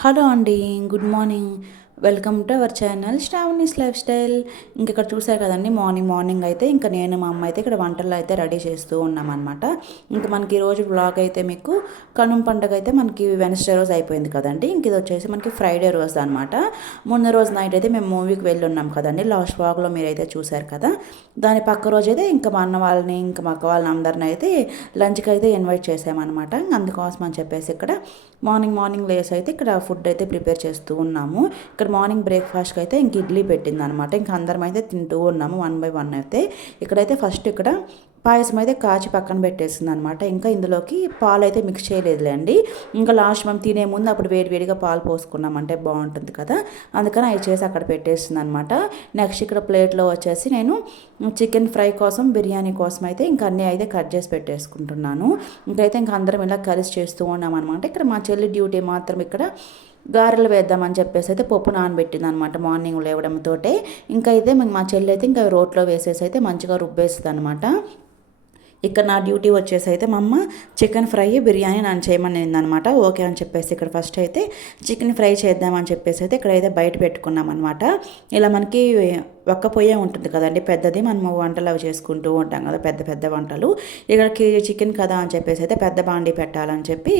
Hello అండి good morning welcome to our channel Shravani's lifestyle ఇంక ఇక్కడ చూసారు కదండి? మార్నింగ్ మార్నింగ్ అయితే ఇంకా నేను మా అమ్మ అయితే ఇక్కడ వంటలు అయితే రెడీ చేస్తూ ఉన్నామన్నమాట. ఇంకా మనకి ఈ రోజు బ్లాగ్ అయితే మీకు కనుమ పండుగ అయితే మనకి వెనస్డే రోజు అయిపోయింది కదండి. ఇంక ఇది వచ్చేసి మనకి ఫ్రైడే రోజు అనమాట ముందు రోజు నైట్ అయితే మేము మూవీకి వెళ్ళి ఉన్నాం కదండి. లాస్ట్ బ్లాగ్లో మీరైతే చూసారు కదా. దాని పక్క రోజు అయితే ఇంకా మా అన్న వాళ్ళని ఇంకా మా అక్క వాళ్ళని అందరిని అయితే లంచ్కి అయితే ఇన్వైట్ చేసామన్నమాట. అందుకోసం అని చెప్పేసి ఇక్కడ మార్నింగ్ మార్నింగ్ లేస్ అయితే ఇక్కడ ఫుడ్ అయితే ప్రిపేర్ చేస్తూ ఉన్నాము. ఇక్కడ మార్నింగ్ బ్రేక్ఫాస్ట్కి అయితే ఇంక ఇడ్లీ పెట్టింది అనమాట ఇంకా అందరం అయితే తింటూ ఉన్నాము వన్ బై వన్ అయితే. ఇక్కడైతే ఫస్ట్ ఇక్కడ పాయసం అయితే కాచి పక్కన పెట్టేసింది అనమాట ఇంకా ఇందులోకి పాలు అయితే మిక్స్ చేయలేదులేండి. ఇంకా లాస్ట్ మనం తినే ముందు అప్పుడు వేడివేడిగా పాలు పోసుకున్నామంటే బాగుంటుంది కదా. అందుకని అవి చేసి అక్కడ పెట్టేసింది అనమాట నెక్స్ట్ ఇక్కడ ప్లేట్లో వచ్చేసి నేను చికెన్ ఫ్రై కోసం బిర్యానీ కోసం అయితే ఇంకా అన్నీ అయితే కట్ చేసి పెట్టేసుకుంటున్నాను. ఇంకైతే ఇంకా అందరం ఇలా కలిసి చేస్తూ ఉన్నాం అనమాట ఇక్కడ మా చెల్లి డ్యూటీ మాత్రం ఇక్కడ గారెలు వేద్దామని చెప్పేసి అయితే పప్పు నానబెట్టింది అనమాట మార్నింగ్ లేవడంతో ఇంకా అయితే మా చెల్లి అయితే ఇంకా రోట్లో వేసేసి అయితే మంచిగా రుబ్బేస్తుంది అనమాట ఇక్కడ నా డ్యూటీ వచ్చేసి అయితే మా అమ్మ చికెన్ ఫ్రై బిర్యానీ నన్ను చేయమని అనమాట ఓకే అని చెప్పేసి ఇక్కడ ఫస్ట్ అయితే చికెన్ ఫ్రై చేద్దామని చెప్పేసి అయితే ఇక్కడైతే బయట పెట్టుకున్నాం అనమాట ఇలా మనకి ఒక్క పొయ్యే ఉంటుంది కదండి పెద్దది మనం వంటలు అవి చేసుకుంటూ ఉంటాం కదా పెద్ద పెద్ద వంటలు. ఇక్కడ కేజీ చికెన్ కదా అని చెప్పేసి అయితే పెద్ద బాండి పెట్టాలని చెప్పి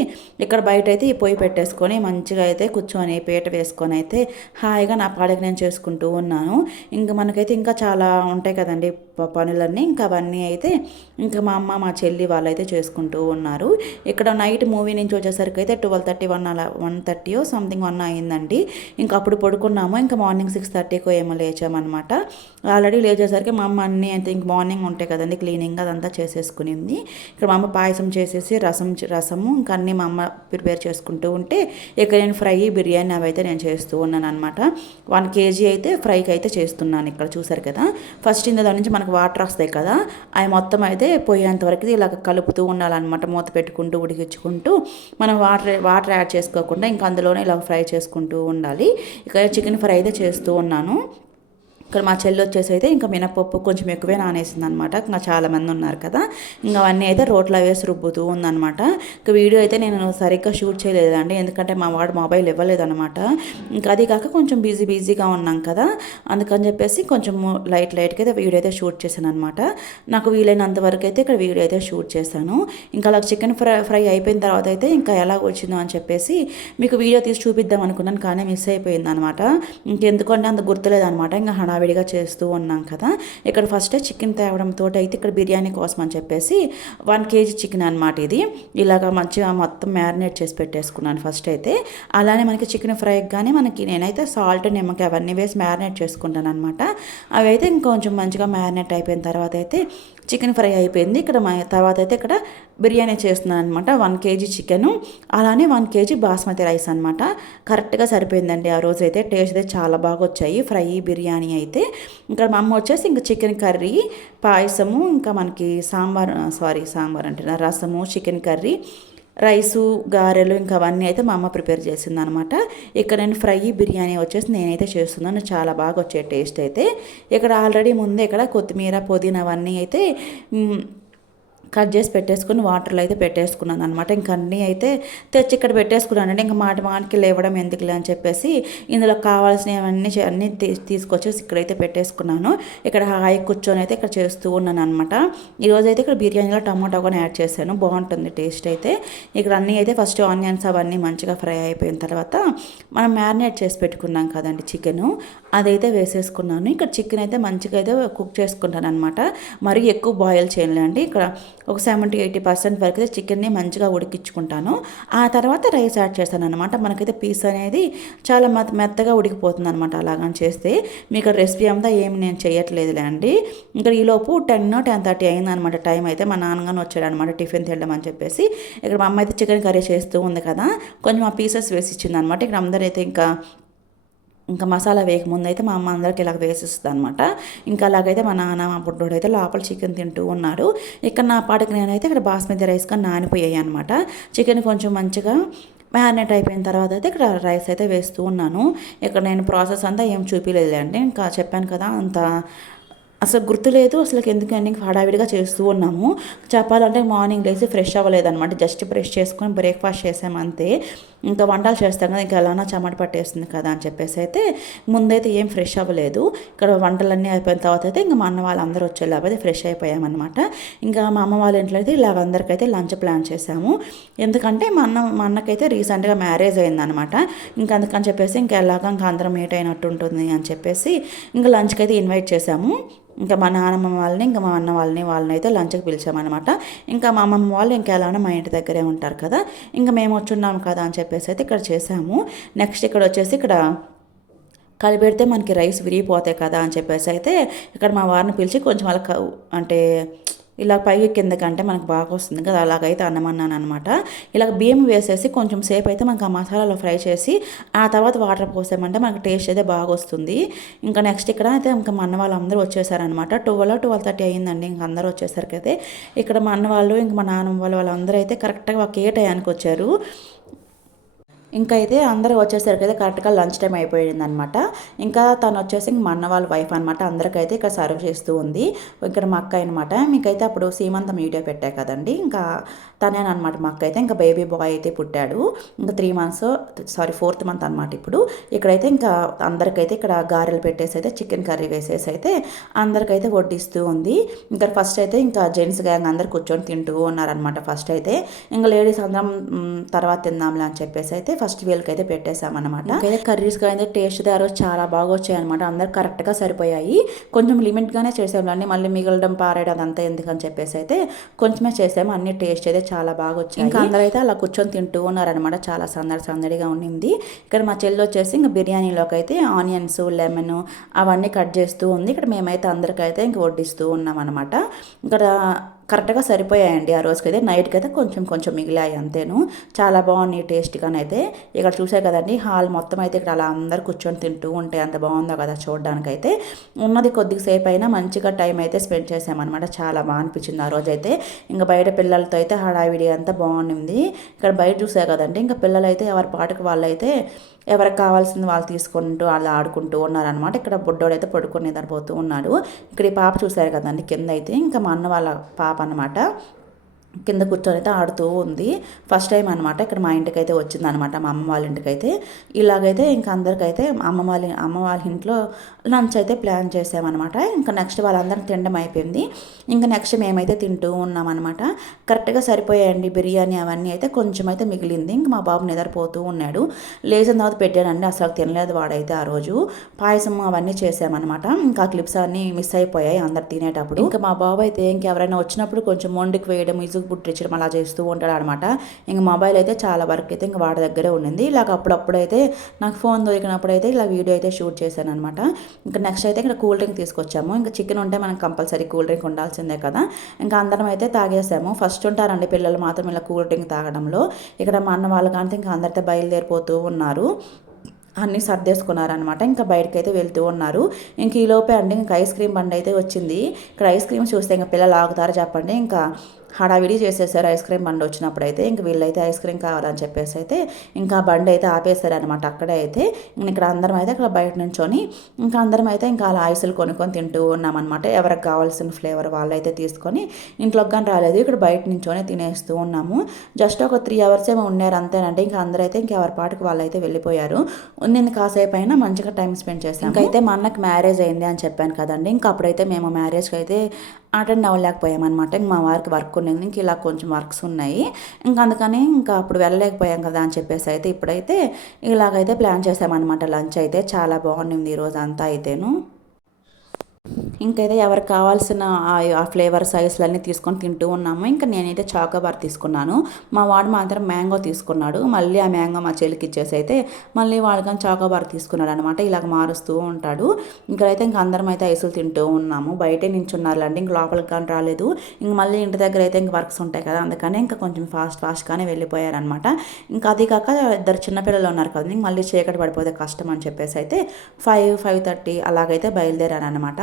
ఇక్కడ బయట అయితే ఈ పొయ్యి పెట్టేసుకొని మంచిగా అయితే కూర్చొని పీట వేసుకొని అయితే హాయిగా నా పాడకి నేను చేసుకుంటూ ఉన్నాను. ఇంకా మనకైతే ఇంకా చాలా ఉంటాయి కదండి పనులన్నీ ఇంకా అవన్నీ అయితే ఇంకా మా అమ్మ మా చెల్లి వాళ్ళైతే చేసుకుంటూ ఉన్నారు. ఇక్కడ నైట్ మూవీ నుంచి వచ్చేసరికి అయితే ట్వెల్వ్ థర్టీ వన్ అలా వన్ థర్టీయో సంథింగ్ వన్ అయిందండి. ఇంకా అప్పుడు పడుకున్నాము ఇంకా మార్నింగ్ సిక్స్ థర్టీకో ఏమో లేచామన్నమాట. ఆల్రెడీ లేచేసరికి మా అమ్మ అన్నీ అయితే ఇంక మార్నింగ్ ఉంటాయి కదండి క్లీనింగ్ అదంతా చేసేసుకునింది. ఇక్కడ మా అమ్మ పాయసం చేసేసి రసం రసము ఇంకా అన్నీ మా అమ్మ ప్రిపేర్ చేసుకుంటూ ఉంటే ఇక్కడ నేను ఫ్రై బిర్యానీ అవి అయితే నేను చేస్తూ ఉన్నాను అనమాట వన్ కేజీ అయితే ఫ్రైకి అయితే చేస్తున్నాను ఇక్కడ చూసారు కదా. ఫస్ట్ ఇంత దాని నుంచి మనకు వాటర్ వస్తాయి కదా అవి మొత్తం అయితే పోయేంతవరకు ఇలా కలుపుతూ ఉండాలన్నమాట. మూత పెట్టుకుంటూ ఉడికించుకుంటూ మనం వాటర్ వాటర్ యాడ్ చేసుకోకుండా ఇంకా అందులోనే ఇలా ఫ్రై చేసుకుంటూ ఉండాలి. ఇక చికెన్ ఫ్రై అయితే చేస్తూ ఉన్నాను. ఇక్కడ మా చెల్లి వచ్చేసి అయితే ఇంకా మినపప్పు కొంచెం ఎక్కువే నానేసింది అనమాట ఇంకా చాలామంది ఉన్నారు కదా. ఇంకా అవన్నీ అయితే రోట్లో వేసి రుబ్బుతూ ఉందన్నమాట ఇంకా వీడియో అయితే నేను సరిగ్గా షూట్ చేయలేదండి. ఎందుకంటే మా వాడు మొబైల్ ఇవ్వలేదన్నమాట ఇంకా అది కాక కొంచెం బిజీ బిజీగా ఉన్నాం కదా. అందుకని చెప్పేసి కొంచెం లైట్ లైట్గా అయితే వీడియో అయితే షూట్ చేశాను అనమాట నాకు వీలైనంత వరకు అయితే ఇక్కడ వీడియో అయితే షూట్ చేశాను. ఇంకా అలా చికెన్ ఫ్రై ఫ్రై అయిపోయిన తర్వాత అయితే ఇంకా ఎలా వచ్చిందో అని చెప్పేసి మీకు వీడియో తీసి చూపిద్దాం అనుకున్నాను కానీ మిస్ అయిపోయింది అనమాట ఇంకెందుకంటే అంత గుర్తులేదనమాట. ఇంకా హడా హడావిడిగా చేస్తూ ఉన్నాం కదా. ఇక్కడ ఫస్ట్ చికెన్ తేవడంతో అయితే ఇక్కడ బిర్యానీ కోసం అని చెప్పేసి వన్ కేజీ చికెన్ అనమాట ఇది. ఇలాగ మంచిగా మొత్తం మ్యారినేట్ చేసి పెట్టేసుకున్నాను ఫస్ట్ అయితే. అలానే మనకి చికెన్ ఫ్రై కానీ మనకి నేనైతే సాల్ట్ నిమ్మకాయ అవన్నీ వేసి మ్యారినేట్ చేసుకుంటాను అనమాట అవి అయితే ఇంకొంచెం మంచిగా మ్యారినేట్ అయిపోయిన తర్వాత అయితే చికెన్ ఫ్రై అయిపోయింది. ఇక్కడ తర్వాత అయితే ఇక్కడ బిర్యానీ చేస్తున్నాను అనమాట వన్ కేజీ చికెను అలానే వన్ కేజీ బాస్మతి రైస్ అనమాట కరెక్ట్గా సరిపోయిందండి ఆ రోజు అయితే. టేస్ట్ అయితే చాలా బాగా వచ్చాయి. ఫ్రై బిర్యానీ అయితే. ఇంకా మా అమ్మ వచ్చేసి ఇంకా చికెన్ కర్రీ పాయసము ఇంకా మనకి సాంబార్ సారీ సాంబార్ అంటే రసము చికెన్ కర్రీ రైసు గారెలు ఇంకా అవన్నీ అయితే మా అమ్మ ప్రిపేర్ చేసింది అనమాట ఇక్కడ నేను ఫ్రై బిర్యానీ వచ్చేసి నేనైతే చేస్తున్నాను. చాలా బాగా వచ్చే టేస్ట్ అయితే. ఇక్కడ ఆల్రెడీ ముందే ఇక్కడ కొత్తిమీర పుదీనా అవన్నీ అయితే కట్ చేసి పెట్టేసుకుని వాటర్లో అయితే పెట్టేసుకున్నాను అనమాట ఇంక అన్నీ అయితే తెచ్చి ఇక్కడ పెట్టేసుకున్నాను. అంటే ఇంకా మాటి మాటికి లేవడం ఎందుకులే అని చెప్పేసి ఇందులో కావాల్సినవన్నీ అన్నీ తీసుకొచ్చేసి ఇక్కడైతే పెట్టేసుకున్నాను. ఇక్కడ హాయి కూర్చొని అయితే ఇక్కడ చేస్తూ ఉన్నాను అనమాట ఈరోజు అయితే ఇక్కడ బిర్యానీలో టమాటో కూడా యాడ్ చేశాను. బాగుంటుంది టేస్ట్ అయితే. ఇక్కడ అన్నీ అయితే ఫస్ట్ ఆనియన్స్ అవన్నీ మంచిగా ఫ్రై అయిపోయిన తర్వాత మనం మ్యారినేట్ చేసి పెట్టుకున్నాం కదండి చికెను. అదైతే వేసేసుకున్నాను. ఇక్కడ చికెన్ అయితే మంచిగా అయితే కుక్ చేసుకుంటాను అనమాట మరీ ఎక్కువ బాయిల్ చేయాలండి ఇక్కడ ఒక సెవెంటీ ఎయిటీ పర్సెంట్ వరకు అయితే చికెన్ని మంచిగా ఉడికించుకుంటాను. ఆ తర్వాత రైస్ యాడ్ చేస్తాను అనమాట మనకైతే పీస్ అనేది చాలా మెత్త మెత్తగా ఉడికిపోతుంది అనమాట అలాగని చేస్తే. మీకు రెసిపీ అంతా ఏమి నేను చేయట్లేదులే అండి. ఇంకా ఈలోపు టెన్ టెన్ థర్టీ అయిందనమాట టైం అయితే మా నాన్నగానే వచ్చాడు అనమాట టిఫిన్ తినడం అని చెప్పేసి. ఇక్కడ మా అమ్మ అయితే చికెన్ కర్రీ చేస్తూ ఉంది కదా. కొంచెం ఆ పీసెస్ వేసి ఇచ్చింది అనమాట ఇక్కడ అందరైతే ఇంకా ఇంకా మసాలా వేయకముందు అయితే మా అమ్మ అందరికి ఇలాగ వేసిస్తుంది అనమాట ఇంకా అలాగైతే మా నాన్న మా బుడ్డోడు అయితే లోపల చికెన్ తింటూ ఉన్నారు. ఇక్కడ నా పాటికి నేనైతే ఇక్కడ బాస్మతి రైస్ కానీ నానిపోయాయి అనమాట చికెన్ కొంచెం మంచిగా మ్యారినేట్ అయిపోయిన తర్వాత అయితే ఇక్కడ రైస్ అయితే వేస్తూ ఉన్నాను. ఇక్కడ నేను ప్రాసెస్ అంతా ఏం చూపించలేదు అంటే ఇంకా చెప్పాను కదా అంత అసలు గుర్తులేదు అసలు ఎందుకు ఎందుకంటే హడావిడిగా చేస్తూ ఉన్నాము. చెప్పాలంటే మార్నింగ్ లేచి ఫ్రెష్ అవ్వలేదన్నమాట. జస్ట్ బ్రష్ చేసుకొని బ్రేక్ఫాస్ట్ చేసాము అంతే. ఇంకా వంటలు చేస్తాం కదా ఇంకా ఎలానో చెమట పట్టేస్తుంది కదా అని చెప్పేసి అయితే ముందైతే ఏం ఫ్రెష్ అవ్వలేదు. ఇక్కడ వంటలన్నీ అయిపోయిన తర్వాత అయితే ఇంకా మా అన్న వాళ్ళందరూ వచ్చేలాగా లేకపోతే ఫ్రెష్ అయిపోయామన్నమాట. ఇంకా మా అమ్మ వాళ్ళ ఇంట్లో అయితే ఇలా అందరికైతే లంచ్ ప్లాన్ చేశాము. ఎందుకంటే మా అన్న మా అన్నకైతే రీసెంట్గా మ్యారేజ్ అయిందనమాట ఇంకా అందుకని చెప్పేసి ఇంకా ఎలాగ ఇంకా అందరం మీట్ అయినట్టు ఉంటుంది అని చెప్పేసి ఇంకా లంచ్కి అయితే ఇన్వైట్ చేశాము. ఇంకా మా నాన్నమ్మ వాళ్ళని ఇంకా మా అన్న వాళ్ళని వాళ్ళని అయితే లంచ్కి పిలిచామన్నమాట. ఇంకా మా అమ్మమ్మ వాళ్ళు ఇంకా ఎలానో మా ఇంటి దగ్గరే ఉంటారు కదా. ఇంకా మేము వచ్చున్నాం కదా అని చెప్పి చెప్పేసి అయితే ఇక్కడ చేసాము నెక్స్ట్ ఇక్కడ వచ్చేసి ఇక్కడ కలిపెడితే మనకి రైస్ విరిగిపోతాయి కదా అని చెప్పేసి అయితే ఇక్కడ మా వారిని పిలిచి కొంచెం వాళ్ళకి అంటే ఇలా పైకి కిందకంటే మనకు బాగా వస్తుంది కదా అలాగైతే అన్నమన్నాను అనమాట ఇలా బియ్యం వేసేసి కొంచెం సేపు అయితే మనకు ఆ మసాలాలో ఫ్రై చేసి ఆ తర్వాత వాటర్ పోసామంటే మనకు టేస్ట్ అయితే బాగా వస్తుంది. ఇంకా నెక్స్ట్ ఇక్కడ అయితే ఇంకా మా అన్న వాళ్ళు అందరూ వచ్చేసారనమాట ట్వెల్వ్ ట్వెల్వ్ థర్టీ అయ్యిందండి ఇంకా అందరూ వచ్చేసరికి అయితే ఇక్కడ మా అన్న వాళ్ళు ఇంకా మా నాన్నమ్మ వాళ్ళు వాళ్ళందరూ అయితే కరెక్ట్గా ఒక ఏ టయానికి వచ్చారు. ఇంకా అయితే అందరూ వచ్చేసరికి అయితే కరెక్ట్గా లంచ్ టైం అయిపోయింది అనమాట ఇంకా తను వచ్చేసి మా అన్న వాళ్ళ వైఫ్ అనమాట అందరికైతే ఇక్కడ సర్వ్ చేస్తూ ఉంది. ఇక్కడ మా అక్క అనమాట మీకైతే అప్పుడు సీమంతం వీడియో పెట్టా కదండి. ఇంకా తనేనమాట మా అక్క అయితే. ఇంకా బేబీ బాయ్ అయితే పుట్టాడు. ఇంకా three months sorry fourth month అనమాట ఇప్పుడు. ఇక్కడైతే ఇంకా అందరికైతే ఇక్కడ గారెలు పెట్టేసి అయితే చికెన్ కర్రీ వేసేసి అయితే అందరికైతే వడ్డిస్తూ ఉంది. ఇంకా ఫస్ట్ అయితే ఇంకా జెంట్స్ గ్యాంగ్ అందరు కూర్చొని తింటూ ఉన్నారనమాట ఫస్ట్ అయితే. ఇంకా లేడీస్ అందరం తర్వాత తిందాంలే అని చెప్పేసి అయితే ఫస్ట్ వీళ్ళకి అయితే పెట్టేసామన్నమాట అయితే కర్రీస్ అయితే టేస్ట్ ఆ రోజు చాలా బాగా వచ్చాయి అనమాట అందరు కరెక్ట్గా సరిపోయాయి. కొంచెం లిమిట్గానే చేసాము మళ్ళీ మిగలడం పారేయడం అదంతా ఎందుకని చెప్పేసి అయితే కొంచెమే చేసాము. అన్ని టేస్ట్ అయితే చాలా బాగా వచ్చాయి. ఇంకా అందరూ అయితే అలా కూర్చొని తింటూ ఉన్నారనమాట చాలా సందడి సందడిగా ఉండింది. ఇక్కడ మా చెల్లి వచ్చేసి ఇంకా బిర్యానీలోకి అయితే ఆనియన్స్ లెమన్ అవన్నీ కట్ చేస్తూ ఉంది. ఇక్కడ మేమైతే అందరికైతే ఇంక వడ్డిస్తూ ఉన్నాం అనమాట ఇక్కడ కరెక్ట్గా సరిపోయాయండి. ఆ రోజుకైతే నైట్కి అయితే కొంచెం కొంచెం మిగిలాయి అంతేను. చాలా బాగున్నాయి టేస్ట్గానైతే. ఇక్కడ చూసే కదండి హాల్ మొత్తం అయితే ఇక్కడ అలా అందరు కూర్చొని తింటూ ఉంటే అంత బాగుందో కదా చూడడానికైతే. ఉన్నది కొద్దిసేపు అయినా మంచిగా టైం అయితే స్పెండ్ చేసామన్నమాట చాలా బాగా అనిపించింది ఆ రోజైతే. ఇంకా బయట పిల్లలతో అయితే హడావిడి అంతా బాగుంది ఇక్కడ బయట చూసే కదండి ఇంకా పిల్లలు అయితే ఎవరి పాటకు వాళ్ళైతే ఎవరికి కావాల్సింది వాళ్ళు తీసుకుంటూ వాళ్ళు ఆడుకుంటూ ఉన్నారనమాట ఇక్కడ బుడ్డోడైతే అయితే పడుకొని నిద్రపోతూ ఉన్నాడు. ఇక్కడ ఈ పాప చూశారు కదండి కింద అయితే ఇంకా మా అన్న వాళ్ళ పాప అనమాట. కింద కూర్చొని అయితే ఆడుతూ ఉంది. ఫస్ట్ టైం అనమాట ఇక్కడ మా ఇంటికి అయితే వచ్చిందనమాట మా అమ్మ వాళ్ళ ఇంటికి అయితే ఇలాగైతే ఇంకా అందరికైతే అమ్మ వాళ్ళ అమ్మ వాళ్ళ ఇంట్లో లంచ్ అయితే ప్లాన్ చేసామన్నమాట. ఇంకా నెక్స్ట్ వాళ్ళందరం తినడం అయిపోయింది. ఇంకా నెక్స్ట్ మేమైతే తింటూ ఉన్నామన్నమాట. కరెక్ట్గా సరిపోయాయండి బిర్యానీ అవన్నీ అయితే కొంచెం అయితే మిగిలింది. ఇంకా మా బాబు నిద్రపోతూ ఉన్నాడు. లేచిన తర్వాత పెట్టానండి అసలు తినలేదు వాడైతే ఆ రోజు. పాయసం అవన్నీ చేసామన్నమాట. ఇంకా క్లిప్స్ అన్నీ మిస్ అయిపోయాయి అందరు తినేటప్పుడు. ఇంకా మా బాబు అయితే ఇంకెవరైనా వచ్చినప్పుడు కొంచెం మొండికి వేయడం ఇజు పుట్టించడం అలా చేస్తూ ఉంటాడు అనమాట ఇంక మొబైల్ అయితే చాలా వరకు అయితే ఇంక వాడి దగ్గరే ఉండింది. ఇలాగ అప్పుడప్పుడైతే నాకు ఫోన్ దొరికినప్పుడు అయితే ఇలా వీడియో అయితే షూట్ చేశాను అనమాట ఇంకా నెక్స్ట్ అయితే ఇక్కడ కూల్ డ్రింక్ తీసుకొచ్చాము. ఇంకా చికెన్ ఉంటే మనకు కంపల్సరీ కూల్ డ్రింక్ ఉండాల్సిందే కదా. ఇంకా అందరం అయితే తాగేసాము. ఫస్ట్ ఉంటారండి పిల్లలు మాత్రం ఇలా కూల్ డ్రింక్ తాగడంలో. ఇక్కడ మా అన్న వాళ్ళు కానీ ఇంకా అందరితో బయలుదేరిపోతూ ఉన్నారు. అన్నీ సర్దేసుకున్నారనమాట ఇంకా బయటకు అయితే వెళ్తూ ఉన్నారు. ఇంక ఈలోపే అండి ఇంకా ఐస్ క్రీమ్ బండి అయితే వచ్చింది. ఇక్కడ ఐస్ క్రీమ్ చూస్తే ఇంకా పిల్లలు ఆగుతారో చెప్పండి. ఇంకా హడావిడి చేసేసారు ఐస్ క్రీమ్ బండి వచ్చినప్పుడు అయితే ఇంక వీళ్ళైతే ఐస్ క్రీమ్ కావాలని చెప్పేసి అయితే ఇంకా బండి అయితే ఆపేశారు అనమాట అక్కడే అయితే. ఇక్కడ అందరం అయితే అక్కడ బయట నుంచొని ఇంకా అందరం అయితే ఇంకా అలా ఐసులు కొనుక్కొని తింటూ ఉన్నామన్నమాట. ఎవరికి కావాల్సిన ఫ్లేవర్ వాళ్ళైతే తీసుకొని ఇంట్లోకి కానీ రాలేదు. ఇక్కడ బయట నుంచొని తినేస్తూ ఉన్నాము. జస్ట్ ఒక త్రీ అవర్స్ ఏమో ఉన్నారు అంతేనంటే ఇంకా అందరూ అయితే ఇంకెవరి పాటికి వాళ్ళైతే వెళ్ళిపోయారు. ఉన్నింది కాసేపు అయినా మంచిగా టైం స్పెండ్ చేసాం ఇంకైతే మా అన్నకి మ్యారేజ్ అయింది అని చెప్పాను కదండి. ఇంకా అప్పుడైతే మేము మ్యారేజ్కి అయితే అటెండ్ అవ్వలేకపోయామన్నమాట. ఇంక మా వారికి వర్క్ ఉండేది ఇంక ఇలా కొంచెం వర్క్స్ ఉన్నాయి. ఇంకా అందుకని ఇంకా అప్పుడు వెళ్ళలేకపోయాం కదా అని చెప్పేసి అయితే ఇప్పుడైతే ఇలాగైతే ప్లాన్ చేసామన్నమాట. లంచ్ అయితే చాలా బాగుంది ఈరోజు అంతా అయితేను. ఇంకైతే ఎవరికి కావాల్సిన ఆ ఫ్లేవర్ సైజులన్నీ తీసుకొని తింటూ ఉన్నాము. ఇంకా నేనైతే చాకోబార్ తీసుకున్నాను. మా వాడు మాత్రం మ్యాంగో తీసుకున్నాడు. మళ్ళీ ఆ మ్యాంగో మా చెల్లికి ఇచ్చేసి అయితే మళ్ళీ వాడు కానీ చాకోబార్ తీసుకున్నాడు అనమాట ఇలాగ మారుస్తూ ఉంటాడు. ఇక్కడైతే ఇంక అందరం అయితే ఐసులు తింటూ ఉన్నాము. బయటే నించున్నారులేండి ఇంక లోపలికి కానీ రాలేదు. ఇంక మళ్ళీ ఇంటి దగ్గర అయితే ఇంక వర్క్స్ ఉంటాయి కదా. అందుకనే ఇంకా కొంచెం ఫాస్ట్ ఫాస్ట్గానే వెళ్ళిపోయారనమాట ఇంకా అది కాక ఇద్దరు చిన్నపిల్లలు ఉన్నారు కదా మళ్ళీ చీకటి పడిపోతే కష్టం అని చెప్పేసి అయితే ఫైవ్ ఫైవ్ థర్టీ అలాగైతే బయలుదేరారనమాట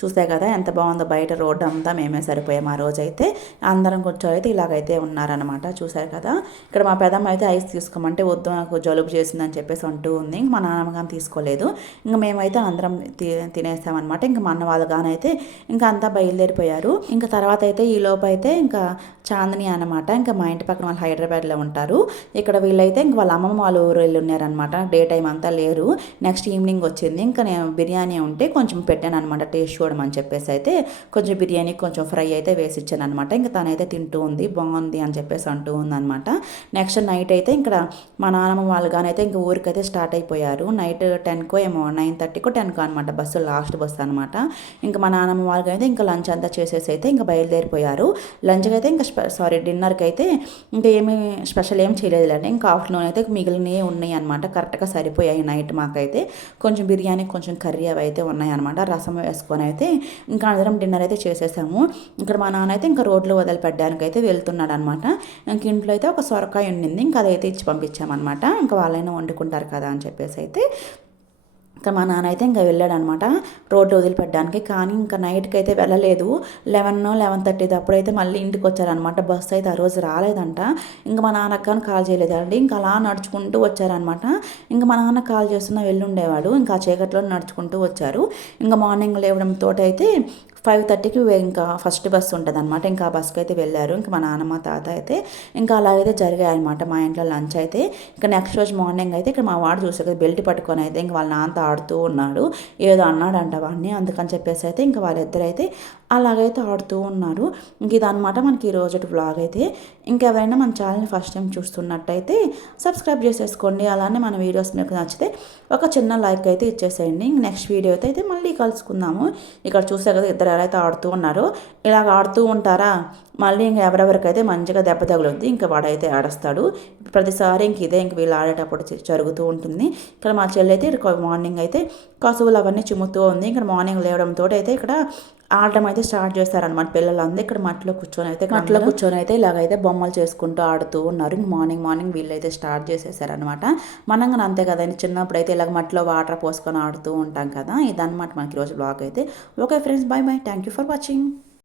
చూసే కదా ఎంత బాగుందో బయట రోడ్డు అంతా మేమే సరిపోయాం ఆ రోజైతే. అందరం కూర్చోయితే అయితే ఇలాగైతే ఉన్నారనమాట చూసారు కదా. ఇక్కడ మా పెదమ్మ అయితే ఐస్ తీసుకోమంటే వద్దు నాకు జలుబు చేసిందని చెప్పేసి అంటూ ఉంది. ఇంక మా నాన్నమ్మ కానీ తీసుకోలేదు. ఇంకా మేమైతే అందరం తి తినేసామన్నమాట. ఇంకా మా అన్న వాళ్ళు కానైతే ఇంకా అంతా బయలుదేరిపోయారు. ఇంకా తర్వాత అయితే ఈ లోపు అయితే ఇంకా చాందని అనమాట ఇంకా మా ఇంటి పక్కన వాళ్ళు హైదరాబాద్లో ఉంటారు. ఇక్కడ వీళ్ళైతే ఇంక వాళ్ళ అమ్మమ్మ వాళ్ళ ఊరు వెళ్ళి ఉన్నారనమాట డే టైం అంతా లేరు. నెక్స్ట్ ఈవినింగ్ వచ్చింది. ఇంకా నేను బిర్యానీ ఉంటే కొంచెం పెట్టాను అనమాట టేస్ట్ చూడమని చెప్పేసి అయితే కొంచెం బిర్యానీ కొంచెం ఫ్రై అయితే వేసి ఇచ్చాను అనమాట ఇంకా తనైతే తింటూ ఉంది బాగుంది అని చెప్పేసి అంటూ ఉందన్నమాట. నెక్స్ట్ నైట్ అయితే ఇక్కడ మా నాన్నమ్మ వాళ్ళు అయితే ఇంకా ఊరికైతే స్టార్ట్ అయిపోయారు. నైట్ టెన్కో ఏమో నైన్ థర్టీకో టెన్కో అనమాట బస్సు లాస్ట్ బస్సు అనమాట ఇంకా మా నాన్నమ్మ వాళ్ళకి అయితే ఇంకా లంచ్ అంతా చేసేసి అయితే ఇంకా బయలుదేరిపోయారు. లంచ్కి అయితే ఇంకా సారీ డిన్నర్కి అయితే ఇంకా ఏమి స్పెషల్ ఏం చేయలేదులేండి. ఇంకా ఆఫ్టర్నూన్ అయితే మిగిలినవి ఉన్నాయి అనమాట కరెక్ట్గా సరిపోయాయి నైట్ మాకైతే. కొంచెం బిర్యానీ కొంచెం కర్రీ అవి అయితే ఉన్నాయి అనమాట రసం వేసుకొని అయితే ఇంకా అందరం డిన్నర్ అయితే చేసేసాము. ఇక్కడ మా నాన్న అయితే ఇంకా రోడ్లో వదిలిపెట్టడానికి అయితే వెళ్తున్నాడు అనమాట ఇంక ఇంట్లో అయితే ఒక సొరకాయ ఉండింది ఇంకా అదైతే ఇచ్చి పంపించామన్నమాట ఇంకా వాళ్ళైనా వండుకుంటారు కదా అని చెప్పేసి అయితే ఇంకా మా నాన్న అయితే ఇంకా వెళ్ళాడనమాట. రోడ్డు వదిలిపెట్టడానికి. కానీ ఇంకా నైట్కి అయితే వెళ్ళలేదు. లెవెన్ లెవెన్ థర్టీ అప్పుడైతే మళ్ళీ ఇంటికి వచ్చారనమాట బస్సు అయితే ఆ రోజు రాలేదంట. ఇంకా మా నాన్నకు కానీ కాల్ చేయలేదండి. ఇంకా అలా నడుచుకుంటూ వచ్చారనమాట. ఇంకా మా నాన్న కాల్ చేస్తున్న వెళ్ళుండేవాడు. ఇంకా ఆ చీకట్లో నడుచుకుంటూ వచ్చారు. ఇంకా మార్నింగ్ లేవడంతో అయితే ఫైవ్ థర్టీకి ఇంకా ఫస్ట్ బస్సు ఉంటుంది అనమాట ఇంకా ఆ బస్సుకి అయితే వెళ్ళారు. ఇంకా మా నాన్నమ్మ తాత అయితే ఇంకా అలాగైతే జరిగాయి అనమాట మా ఇంట్లో లంచ్ అయితే ఇంకా నెక్స్ట్ రోజు మార్నింగ్ అయితే ఇక్కడ మా వాడు చూసారు కదా బెల్ట్ పట్టుకొని అయితే ఇంకా వాళ్ళ నాన్నతో ఆడుతూ ఉన్నాడు. ఏదో అన్నాడంట వాడిని. అందుకని చెప్పేసి అయితే ఇంకా వాళ్ళిద్దరు అయితే అలాగైతే ఆడుతూ ఉన్నారు. ఇంక ఇదనమాట మనకి ఈ రోజు బ్లాగ్ అయితే. ఇంకెవరైనా మన ఛానల్ని ఫస్ట్ టైం చూస్తున్నట్టయితే సబ్స్క్రైబ్ చేసేసుకోండి. అలానే మన వీడియోస్ మీకు నచ్చితే ఒక చిన్న లైక్ అయితే ఇచ్చేసేయండి. నెక్స్ట్ వీడియో అయితే మళ్ళీ కలుసుకుందాము. ఇక్కడ చూసే కదా ఇద్దరు ఎవరైతే ఆడుతూ ఉన్నారో. ఇలాగ ఆడుతూ ఉంటారా? మళ్ళీ ఇంక ఎవరెవరికైతే మంచిగా దెబ్బ తగులుద్ది ఇంకా వాడైతే ఆడస్తాడు. ప్రతిసారి ఇంక ఇదే ఇంక వీళ్ళు ఆడేటప్పుడు జరుగుతూ ఉంటుంది. ఇక్కడ మా చెల్లి అయితే మార్నింగ్ అయితే కసువులు అవన్నీ చిమ్ముతూ ఉంది. ఇక్కడ మార్నింగ్ లేవడంతో అయితే ఇక్కడ ఆడటం అయితే స్టార్ట్ చేస్తారనమాట పిల్లలందరూ. ఇక్కడ మట్టిలో కూర్చొని అయితే మట్టిలో కూర్చొని అయితే ఇలాగైతే బొమ్మలు చేసుకుంటూ ఆడుతూ ఉన్నారు. మార్నింగ్ మార్నింగ్ వీళ్ళు అయితే స్టార్ట్ చేసేసారనమాట మనం కానీ అంతే కదండి చిన్నప్పుడు అయితే ఇలాగ మట్టిలో వాటర్ పోసుకొని ఆడుతూ ఉంటాం కదా. ఇదన్నమాట మనకి ఈరోజు బ్లాగ్ అయితే. Okay friends bye bye thank you for watching.